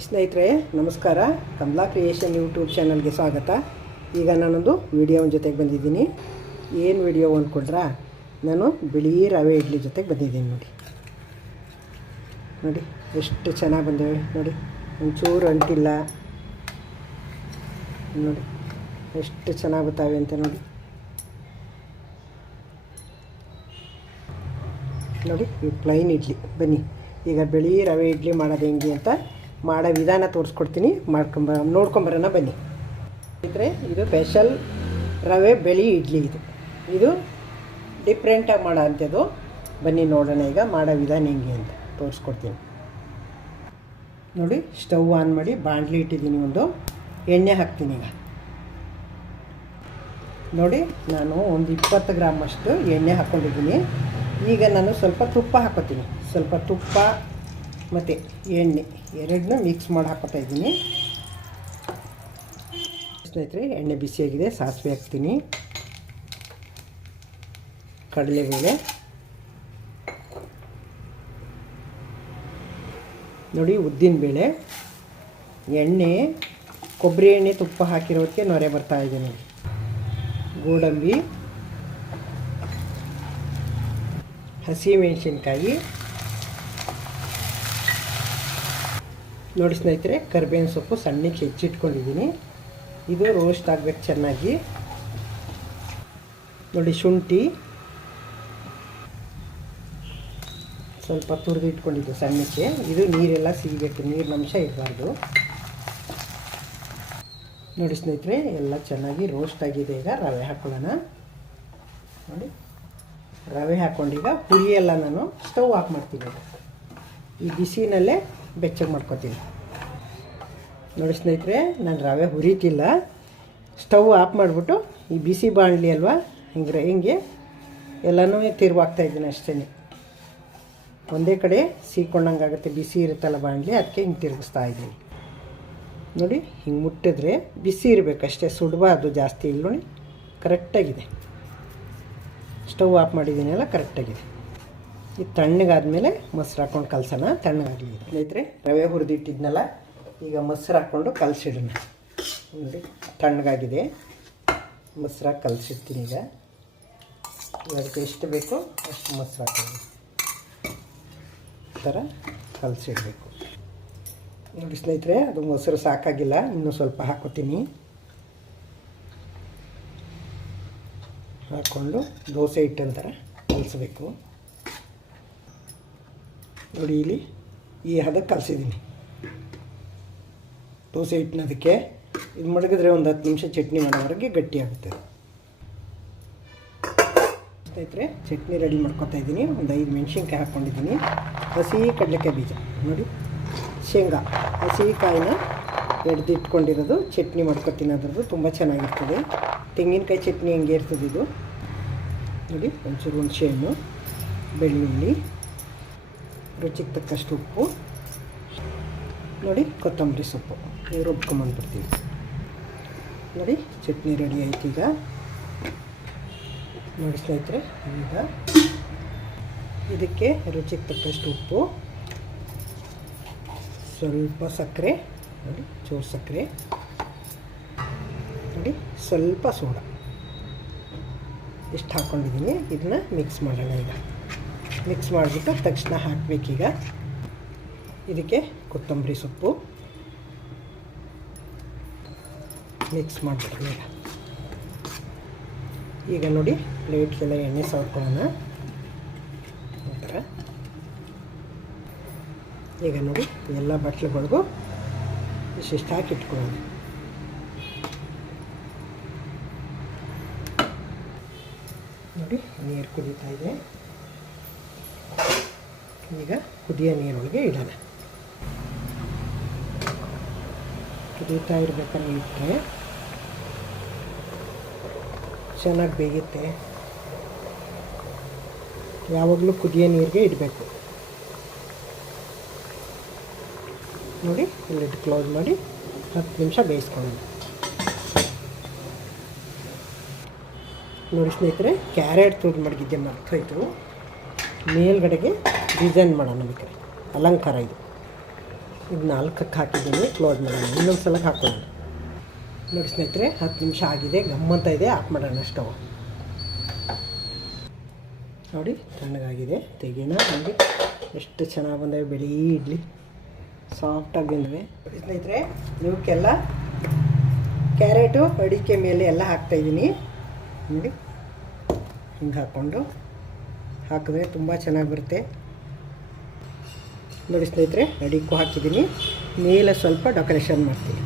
ಸ್ನೇಹಿತರೆ ನಮಸ್ಕಾರ. Kamala creation YouTube ಚಾನಲ್ಗೆ ಸ್ವಾಗತ. ಈಗ ನಾನೊಂದು ವಿಡಿಯೋ ಜೊತೆಗೆ ಬಂದಿದ್ದೀನಿ. ಏನು ವಿಡಿಯೋ ಅಂದ್ಕೊಂಡ್ರಾ, ನಾನು ಬಿಳಿ ರವೆ ಇಡ್ಲಿ ಜೊತೆಗೆ ಬಂದಿದ್ದೀನಿ. ನೋಡಿ ಎಷ್ಟು ಚೆನ್ನಾಗಿ ಬಂದಿವೆ. ನೋಡಿ ಒಂಚೂರು ಅಂಟಿಲ್ಲ. ನೋಡಿ ಎಷ್ಟು ಚೆನ್ನಾಗಿ ಬರ್ತಾವೆ ಅಂತ. ನೋಡಿ ಇವು ಪ್ಲೈನ್ ಇಡ್ಲಿ. ಬನ್ನಿ ಈಗ ಬಿಳಿ ರವೆ ಇಡ್ಲಿ ಮಾಡೋದು ಹೆಂಗೆ ಅಂತ ಮಾಡೋ ವಿಧಾನ ತೋರಿಸ್ಕೊಡ್ತೀನಿ. ನೋಡ್ಕೊಂಬರೋಣ ಬನ್ನಿ. ಸ್ನೇಹಿತರೆ, ಇದು ಸ್ಪೆಷಲ್ ರವೆ ಬಿಳಿ ಇಡ್ಲಿ. ಇದು ಡಿಫ್ರೆಂಟಾಗಿ ಮಾಡೋ ಅಂಥದ್ದು. ಬನ್ನಿ ನೋಡೋಣ ಈಗ ಮಾಡೋ ವಿಧಾನ ಹೆಂಗೆ ಅಂತ ತೋರಿಸ್ಕೊಡ್ತೀನಿ. ನೋಡಿ, ಸ್ಟವ್ ಆನ್ ಮಾಡಿ ಬಾಣಲಿ ಇಟ್ಟಿದ್ದೀನಿ. ಒಂದು ಎಣ್ಣೆ ಹಾಕ್ತೀನಿ. ಈಗ ನೋಡಿ, ನಾನು ಒಂದು 20 ಗ್ರಾಮಷ್ಟು ಎಣ್ಣೆ ಹಾಕ್ಕೊಂಡಿದ್ದೀನಿ. ಈಗ ನಾನು ಸ್ವಲ್ಪ ತುಪ್ಪ ಹಾಕೋತೀನಿ. ಸ್ವಲ್ಪ ತುಪ್ಪ ಮತ್ತು ಎಣ್ಣೆ ಎರಡನ್ನೂ ಮಿಕ್ಸ್ ಮಾಡಿ ಹಾಕೋತಾ ಇದ್ದೀನಿ. ಸ್ನೇಹಿತರೆ, ಎಣ್ಣೆ ಬಿಸಿಯಾಗಿದೆ. ಸಾಸಿವೆ ಹಾಕ್ತೀನಿ, ಕಡಲೆಬೇಳೆ, ನೋಡಿ ಉದ್ದಿನಬೇಳೆ, ಎಣ್ಣೆ, ಕೊಬ್ಬರಿ ಎಣ್ಣೆ, ತುಪ್ಪ ಹಾಕಿರೋದಕ್ಕೆ ನೊರೆ ಬರ್ತಾಯಿದೆ. ನೋಡಿ, ಗೋಡಂಬಿ, ಹಸಿಮೆಣಸಿನ್ಕಾಯಿ, ನೋಡಿ ಸ್ನೇಹಿತರೆ, ಕರಿಬೇವಿನ ಸೊಪ್ಪು ಸಣ್ಣಕ್ಕೆ ಹೆಚ್ಚಿಟ್ಕೊಂಡಿದ್ದೀನಿ. ಇದು ರೋಸ್ಟ್ ಆಗಬೇಕು ಚೆನ್ನಾಗಿ. ನೋಡಿ, ಶುಂಠಿ ಸ್ವಲ್ಪ ತುರಿದು ಇಟ್ಕೊಂಡಿದ್ದು ಸಣ್ಣಕ್ಕೆ. ಇದು ನೀರೆಲ್ಲ ಸಿಗಬೇಕು, ನೀರಿನ ಅಂಶ ಇರಬಾರ್ದು. ನೋಡಿ ಸ್ನೇಹಿತರೆ, ಎಲ್ಲ ಚೆನ್ನಾಗಿ ರೋಸ್ಟ್ ಆಗಿದೆ. ಈಗ ರವೆ ಹಾಕೊಳ್ಳೋಣ. ನೋಡಿ, ರವೆ ಹಾಕ್ಕೊಂಡೀಗ ಹುರಿಯೆಲ್ಲ ನಾನು ಸ್ಟವ್ ಆಫ್ ಮಾಡ್ತೀನಿ. ಈ ಬಿಸಿನಲ್ಲೇ ಬೆಚ್ಚಗೆ ಮಾಡ್ಕೊತೀನಿ. ನೋಡಿ ಸ್ನೇಹಿತರೆ, ನಾನು ರವೆ ಹುರಿತಿಲ್ಲ. ಸ್ಟವ್ ಆಫ್ ಮಾಡಿಬಿಟ್ಟು ಈ ಬಿಸಿ ಬಾಣಲಿ ಅಲ್ವಾ, ಹಿಂಗೆ ಎಲ್ಲನೂ ತಿರುವಾಗ್ತಾಯಿದ್ದೀನಿ ಅಷ್ಟೇ. ಒಂದೇ ಕಡೆ ಸೀಕೊಂಡಂಗೆ ಆಗುತ್ತೆ. ಬಿಸಿ ಇರುತ್ತಲ್ಲ ಬಾಣಲಿ, ಅದಕ್ಕೆ ಹಿಂಗೆ ತಿರುಗಿಸ್ತಾ ಇದ್ದೀನಿ. ನೋಡಿ, ಹಿಂಗೆ ಮುಟ್ಟಿದ್ರೆ ಬಿಸಿ ಇರಬೇಕಷ್ಟೇ, ಸುಡಬಾರ್ದು ಜಾಸ್ತಿ. ಇಲ್ಲಿ ನೋಡಿ ಕರೆಕ್ಟಾಗಿದೆ. Stove off ಮಾಡಿದ್ದೀನಲ್ಲ, ಕರೆಕ್ಟಾಗಿದೆ. ಇದು ತಣ್ಣಗಾದ್ಮೇಲೆ ಮೊಸರು ಹಾಕ್ಕೊಂಡು ಕಲಸೋಣ. ತಣ್ಣಗಾಗಲಿ ಸ್ನೇಹಿತರೆ. ರವೆ ಹುರಿದಿಟ್ಟಿದ್ನಲ್ಲ, ಈಗ ಮೊಸರು ಹಾಕ್ಕೊಂಡು ಕಲಸಿಡೋಣ. ನೋಡಿ, ತಣ್ಣಗಾಗಿದೆ. ಮೊಸರು ಕಲಸಿಡ್ತೀನಿ. ಈಗ ಅದಕ್ಕೆ ಎಷ್ಟು ಬೇಕೋ ಅಷ್ಟು ಮೊಸರು ಹಾಕೋದು. ಈ ಥರ ಕಲಸಿಡಬೇಕು. ನೋಡಿ ಸ್ನೇಹಿತರೆ, ಅದು ಮೊಸರು ಸಾಕಾಗಿಲ್ಲ, ಇನ್ನೂ ಸ್ವಲ್ಪ ಹಾಕೋತೀನಿ. ಹಾಕ್ಕೊಂಡು ದೋಸೆ ಹಿಟ್ಟಂತರ ಕಲಿಸ್ಬೇಕು. ನೋಡಿ, ಇಲ್ಲಿ ಈ ಹದಕ್ಕೆ ಕಲಸಿದ್ದೀನಿ ದೋಸೆ ಹಿಟ್ಟನ್ನ. ಅದಕ್ಕೆ ಇದು ಮಡಗಿದ್ರೆ ಒಂದು 10 ನಿಮಿಷ ಚಟ್ನಿ ಮಾಡೋವರೆಗೆ ಗಟ್ಟಿಯಾಗುತ್ತೆ. ಸ್ನೇಹಿತರೆ, ಚಟ್ನಿ ರೆಡಿ ಮಾಡ್ಕೊತಾ ಇದ್ದೀನಿ. ಒಂದು 5 ಮೆಣಸಿನ್ಕಾಯಿ ಹಾಕ್ಕೊಂಡಿದ್ದೀನಿ. ಹಸಿ ಕಡಲೆಕಾಯಿ ಬೀಜ, ನೋಡಿ, ಶೇಂಗಾ, ಹಸಿ ಕಾಯಿನ ಎಡ್ದಿಟ್ಕೊಂಡಿರೋದು ಚಟ್ನಿ ಮಾಡ್ಕೊತೀನಿ. ಅದರದ್ದು ತುಂಬ ಚೆನ್ನಾಗಿರ್ತದೆ. ತೆಂಗಿನಕಾಯಿ ಚಟ್ನಿ ಹೆಂಗೆ ಇರ್ತದೆ ಇದು. ನೋಡಿ, ಒಂಚೂರು ಹುಣಸೆ ಹಣ್ಣು, ಬೆಳ್ಳುಳ್ಳಿ, ರುಚಿಗೆ ತಕ್ಕಷ್ಟು ಉಪ್ಪು, ನೋಡಿ ಕೊತ್ತಂಬರಿ ಸೊಪ್ಪು, ರುಬ್ಕೊಂಬಂದ್ಬಿಡ್ತೀವಿ. ನೋಡಿ, ಚಟ್ನಿ ರೆಡಿ ಆಯ್ತು. ಈಗ ನೋಡಿ ಸ್ನೇಹಿತರೆ, ಈಗ ಇದಕ್ಕೆ ರುಚಿಗೆ ತಕ್ಕಷ್ಟು ಉಪ್ಪು, ಸ್ವಲ್ಪ ಸಕ್ಕರೆ, ನೋಡಿ ಚೂರು ಸಕ್ಕರೆ, ನೋಡಿ ಸ್ವಲ್ಪ ಸೋಡಾ, ಇಷ್ಟು ಹಾಕ್ಕೊಂಡಿದ್ದೀನಿ. ಇದನ್ನ ಮಿಕ್ಸ್ ಮಾಡೋಣ. ಈಗ ಮಿಕ್ಸ್ ಮಾಡಿಬಿಟ್ಟು ತಕ್ಷಣ ಹಾಕಬೇಕೀಗ. ಇದಕ್ಕೆ ಕೊತ್ತಂಬರಿ ಸೊಪ್ಪು ಮಿಕ್ಸ್ ಮಾಡಿಬಿಡ್ತೀನಿ. ಈಗ ನೋಡಿ, ಪ್ಲೇಟ್ಗೆಲ್ಲ ಎಣ್ಣೆ ಸವರ್ಕೊಳ್ಳೋಣ. ಈ ಥರ ಈಗ ನೋಡಿ, ಎಲ್ಲ ಬಟ್ಲುಗಳಿಗೂ ಇಷ್ಟಿಷ್ಟು ಹಾಕಿ ಇಟ್ಕೊಳ್ಳೋಣ. ನೋಡಿ, ನೀರು ಕುದೀತಾ ಇದೆ. ಈಗ ಕುದಿಯೋ ನೀರೊಳಗೆ ಇಡೋಣ. ಕುದೀತಾ ಇರಬೇಕಾದ್ರೆ ಇಟ್ಟರೆ ಚೆನ್ನಾಗಿ ಬೇಯುತ್ತೆ. ಯಾವಾಗಲೂ ಕುದಿಯೋ ನೀರಿಗೆ ಇಡಬೇಕು. ನೋಡಿ, ಲಿಡ್ ಕ್ಲೋಸ್ ಮಾಡಿ 10 ನಿಮಿಷ ಬೇಯಿಸ್ಕೊಳ್ಳೋಣ. ನೋಡಿ ಸ್ನೇಹಿತರೆ, ಕ್ಯಾರೆಟ್ ತುರಿದು ಮಡಗಿದ್ದೆ, ಮರ್ತೋಯ್ತು. ಮೇಲ್ಗಡೆಗೆ ಡಿಸೈನ್ ಮಾಡೋಣ ಬೇಕಾದ್ರೆ, ಅಲಂಕಾರ ಇದು. ಇದು 4ಕ್ಕೆ ಹಾಕಿದ್ದೀನಿ. ಕ್ಲೋಸ್ ಮಾಡೋಣ, ಇನ್ನೊಂದು ಸಲ ಹಾಕೋಣ. ನೋಡಿ ಸ್ನೇಹಿತರೆ, 10 ನಿಮಿಷ ಆಗಿದೆ, ಗಮ್ಮಂತ ಇದೆ. ಆಫ್ ಮಾಡೋಣ ಸ್ಟವ್. ನೋಡಿ ತಣ್ಣಗಾಗಿದೆ, ತೆಗಿನ. ನೋಡಿ ಎಷ್ಟು ಚೆನ್ನಾಗಿ ಬಂದವೆ ಬಿಳಿ ಇಡ್ಲಿ, ಸಾಫ್ಟಾಗಿ ಬಂದವೆ. ಸ್ನೇಹಿತರೆ, ಇವಕ್ಕೆಲ್ಲ ಕ್ಯಾರೆಟು ಅಡಿಕೆ ಮೇಲೆ ಎಲ್ಲ ಹಾಕ್ತಾಯಿದ್ದೀನಿ. ನೋಡಿ ಹಿಂಗೆ ಹಾಕ್ಕೊಂಡು ಹಾಕಿದ್ರೆ ತುಂಬ ಚೆನ್ನಾಗಿ ಬರುತ್ತೆ. ನೋಡಿ ಸ್ನೇಹಿತರೆ, ಅಡಿಕೆ ಹಾಕಿದ್ದೀನಿ. ಮೇಲೆ ಸ್ವಲ್ಪ ಡೆಕೋರೇಷನ್ ಮಾಡ್ತೀನಿ.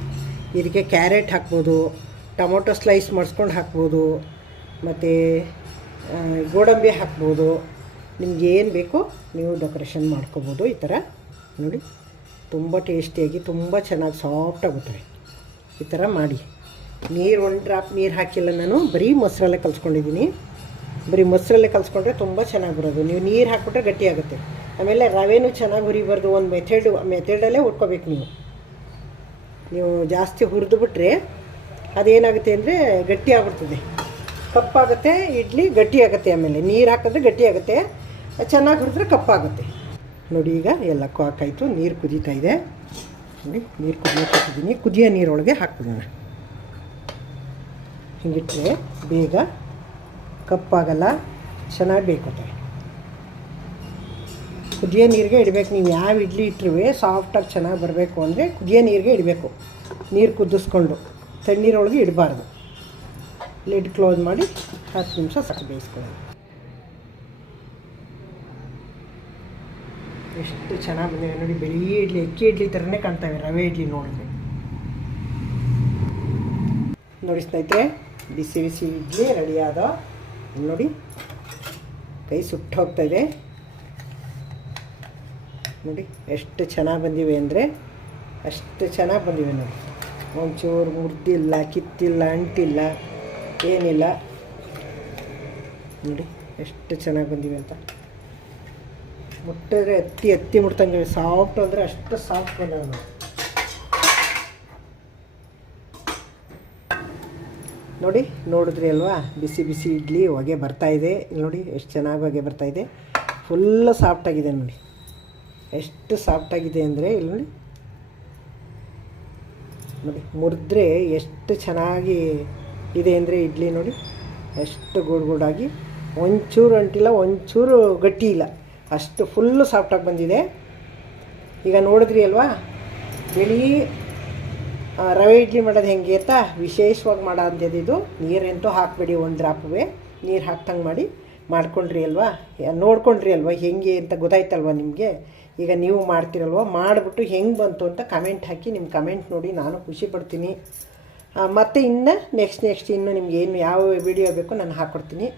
ಇದಕ್ಕೆ ಕ್ಯಾರೆಟ್ ಹಾಕ್ಬೋದು, ಟೊಮೊಟೊ ಸ್ಲೈಸ್ ಮಾಡಿಸ್ಕೊಂಡು ಹಾಕ್ಬೋದು, ಮತ್ತು ಗೋಡಂಬಿ ಹಾಕ್ಬೋದು. ನಿಮ್ಗೆ ಏನು ಬೇಕೋ ನೀವು ಡೆಕೋರೇಷನ್ ಮಾಡ್ಕೋಬೋದು. ಈ ಥರ ನೋಡಿ ತುಂಬ ಟೇಸ್ಟಿಯಾಗಿ ತುಂಬ ಚೆನ್ನಾಗಿ ಸಾಫ್ಟಾಗುತ್ತವೆ. ಈ ಥರ ಮಾಡಿ. ನೀರು 1 ಡ್ರಾಪ್ ನೀರು ಹಾಕಿಲ್ಲ, ನಾನು ಬರೀ ಮೊಸರಲ್ಲೇ ಕಲಿಸ್ಕೊಂಡಿದ್ದೀನಿ. ಬರೀ ಮೊಸರಲ್ಲೇ ಕಲಿಸ್ಕೊಂಡ್ರೆ ತುಂಬ ಚೆನ್ನಾಗಿ ಬರೋದು. ನೀವು ನೀರು ಹಾಕ್ಬಿಟ್ರೆ ಗಟ್ಟಿಯಾಗುತ್ತೆ. ಆಮೇಲೆ ರವೆನೂ ಚೆನ್ನಾಗಿ ಹುರಿಬಾರ್ದು. ಒಂದು ಮೆಥಡಲ್ಲೇ ಹುರ್ಕೋಬೇಕು. ನೀವು ಜಾಸ್ತಿ ಹುರಿದುಬಿಟ್ರೆ ಅದೇನಾಗುತ್ತೆ ಅಂದರೆ ಗಟ್ಟಿ ಆಗ್ಬಿಡ್ತದೆ, ಕಪ್ಪಾಗುತ್ತೆ ಇಡ್ಲಿ, ಗಟ್ಟಿಯಾಗುತ್ತೆ. ಆಮೇಲೆ ನೀರು ಹಾಕಿದ್ರೆ ಗಟ್ಟಿಯಾಗುತ್ತೆ, ಚೆನ್ನಾಗಿ ಹುರಿದ್ರೆ ಕಪ್ಪಾಗುತ್ತೆ. ನೋಡಿ ಈಗ ಎಲ್ಲ ಹಾಕಾಯಿತು, ನೀರು ಕುದೀತಾ ಇದೆ. ನೋಡಿ ನೀರು ಕುದಿಯೋಕೆ ಹಾಕಿದ್ದೀನಿ. ಕುದಿಯೋ ನೀರೊಳಗೆ ಹಾಕ್ಬಿಡೋಣ. ಹಿಂಗಿಟ್ಟರೆ ಬೇಗ ಕಪ್ಪಾಗಲ್ಲ, ಚೆನ್ನಾಗಿ ಬೇಕುತ್ತೆ. ಕುದಿಯೋ ನೀರಿಗೆ ಇಡಬೇಕು. ನೀವು ಯಾವ ಇಡ್ಲಿ ಇಟ್ಟರೂ ಸಾಫ್ಟಾಗಿ ಚೆನ್ನಾಗಿ ಬರಬೇಕು ಅಂದರೆ ಕುದಿಯೋ ನೀರಿಗೆ ಇಡಬೇಕು. ನೀರು ಕುದಿಸ್ಕೊಂಡು ತಣ್ಣೀರೊಳಗೆ ಇಡಬಾರ್ದು. ಲಿಡ್ ಕ್ಲೋಸ್ ಮಾಡಿ 10 ನಿಮಿಷ ಸಾಕು ಬೇಯಿಸ್ಕೊಳ್ಳೋಣ. ಎಷ್ಟು ಚೆನ್ನಾಗಿ ಬಂದಿದೆ ನೋಡಿ. ಬಿಳಿ ಇಡ್ಲಿ, ಅಕ್ಕಿ ಇಡ್ಲಿ ಥರನೇ ಕಾಣ್ತವೆ, ರವೆ ಇಡ್ಲಿ ನೋಡಿದ್ರೆ. ನೋಡಿ ಸ್ನೇಹಿತರೆ, ಬಿಸಿ ಬಿಸಿ ಇಡ್ಲಿ ರೆಡಿ ಆದ. ನೋಡಿ ಕೈ ಸುಟ್ಟು ಹೋಗ್ತಾಯಿದೆ. ನೋಡಿ ಎಷ್ಟು ಚೆನ್ನಾಗಿ ಬಂದಿವೆ ಅಂದರೆ ಅಷ್ಟು ಚೆನ್ನಾಗಿ ಬಂದಿವೆ. ನೋಡಿ ಒಂಚೂರು ಮುರಿದಿಲ್ಲ, ಕಿತ್ತಿಲ್ಲ, ಅಂಟಿಲ್ಲ, ಏನಿಲ್ಲ. ನೋಡಿ ಎಷ್ಟು ಚೆನ್ನಾಗಿ ಬಂದಿವೆ ಅಂತ. ಮುಟ್ಟಿದ್ರೆ ಎತ್ತಿ ಮುಟ್ತಂಗೆ ಸಾಫ್ಟ್ ಅಂದರೆ ಅಷ್ಟು ಸಾಫ್ಟ್ ಬಂದವೆ. ನೋಡಿ ನೋಡಿದ್ರಿ ಅಲ್ವಾ, ಬಿಸಿ ಬಿಸಿ ಇಡ್ಲಿ ಹೊಗೆ ಬರ್ತಾಯಿದೆ. ಇಲ್ಲಿ ನೋಡಿ ಎಷ್ಟು ಚೆನ್ನಾಗಿ ಹೊಗೆ ಬರ್ತಾಯಿದೆ. ಫುಲ್ಲು ಸಾಫ್ಟಾಗಿದೆ. ನೋಡಿ ಎಷ್ಟು ಸಾಫ್ಟಾಗಿದೆ ಅಂದರೆ ಇಲ್ಲಿ ನೋಡಿ. ನೋಡಿ ಮುರಿದ್ರೆ ಎಷ್ಟು ಚೆನ್ನಾಗಿ ಇದೆ ಅಂದರೆ ಇಡ್ಲಿ. ನೋಡಿ ಎಷ್ಟು ಗೋಡಾಗಿ, ಒಂಚೂರು ಅಂಟಿಲ್ಲ, ಒಂಚೂರು ಗಟ್ಟಿ ಇಲ್ಲ, ಅಷ್ಟು ಫುಲ್ಲು ಸಾಫ್ಟಾಗಿ ಬಂದಿದೆ. ಈಗ ನೋಡಿದ್ರಿ ಅಲ್ವಾ, ಬಿಳಿ ರವೆ ಇಡ್ಲಿ ಮಾಡೋದು ಹೆಂಗೆ ಅಂತ ವಿಶೇಷವಾಗಿ ಮಾಡೋ ಅಂಥದ್ದು ಇದು. ನೀರಂತೂ ಹಾಕಬೇಡಿ, 1 ಡ್ರಾಪುವೆ ನೀರು ಹಾಕ್ತಂಗೆ ಮಾಡ್ಕೊಂಡ್ರಿ ಅಲ್ವಾ, ನೋಡ್ಕೊಂಡ್ರಿ ಅಲ್ವಾ ಹೆಂಗೆ ಅಂತ ಗೊತ್ತಾಯ್ತಲ್ವ ನಿಮಗೆ. ಈಗ ನೀವು ಮಾಡ್ತೀರಲ್ವ, ಮಾಡಿಬಿಟ್ಟು ಹೆಂಗೆ ಬಂತು ಅಂತ ಕಮೆಂಟ್ ಹಾಕಿ. ನಿಮ್ಮ ಕಮೆಂಟ್ ನೋಡಿ ನಾನು ಖುಷಿ ಪಡ್ತೀನಿ. ಮತ್ತು ಇನ್ನು ನೆಕ್ಸ್ಟ್ ಇನ್ನು ನಿಮ್ಗೆ ಏನು ಯಾವ ವಿಡಿಯೋ ಬೇಕೋ ನಾನು ಹಾಕ್ಕೊಡ್ತೀನಿ.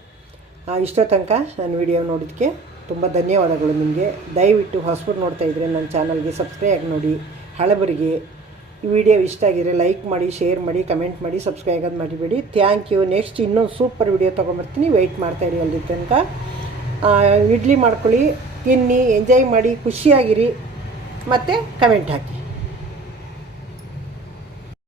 ಇಷ್ಟೋ ತನಕ ನನ್ನ ವಿಡಿಯೋ ನೋಡೋದಕ್ಕೆ ತುಂಬ ಧನ್ಯವಾದಗಳು ನಿಮಗೆ. ದಯವಿಟ್ಟು ಹೊಸಬರು ನೋಡ್ತಾ ಇದ್ದರೆ ನನ್ನ ಚಾನಲ್ಗೆ ಸಬ್ಸ್ಕ್ರೈಬ್ ಆಗಿ ನೋಡಿ. ಹಳಬರಿಗೆ ಈ ವಿಡಿಯೋ ಇಷ್ಟ ಆಗಿದ್ರೆ ಲೈಕ್ ಮಾಡಿ, ಶೇರ್ ಮಾಡಿ, ಕಮೆಂಟ್ ಮಾಡಿ, ಸಬ್ಸ್ಕ್ರೈಬ್ ಆಗೋದು ಮಾಡಿಬೇಡಿ. Thank you. ನೆಕ್ಸ್ಟ್ ಇನ್ನೊಂದು ಸೂಪರ್ ವಿಡಿಯೋ ತೊಗೊಂಬರ್ತೀನಿ. ವೆಯ್ಟ್ ಮಾಡ್ತಾಯಿರಿ ಅಲ್ಲಿ ತನಕ. ಇಡ್ಲಿ ಮಾಡ್ಕೊಳ್ಳಿ, ತಿನ್ನಿ, ಎಂಜಾಯ್ ಮಾಡಿ, ಖುಷಿಯಾಗಿರಿ, ಮತ್ತು ಕಮೆಂಟ್ ಹಾಕಿ.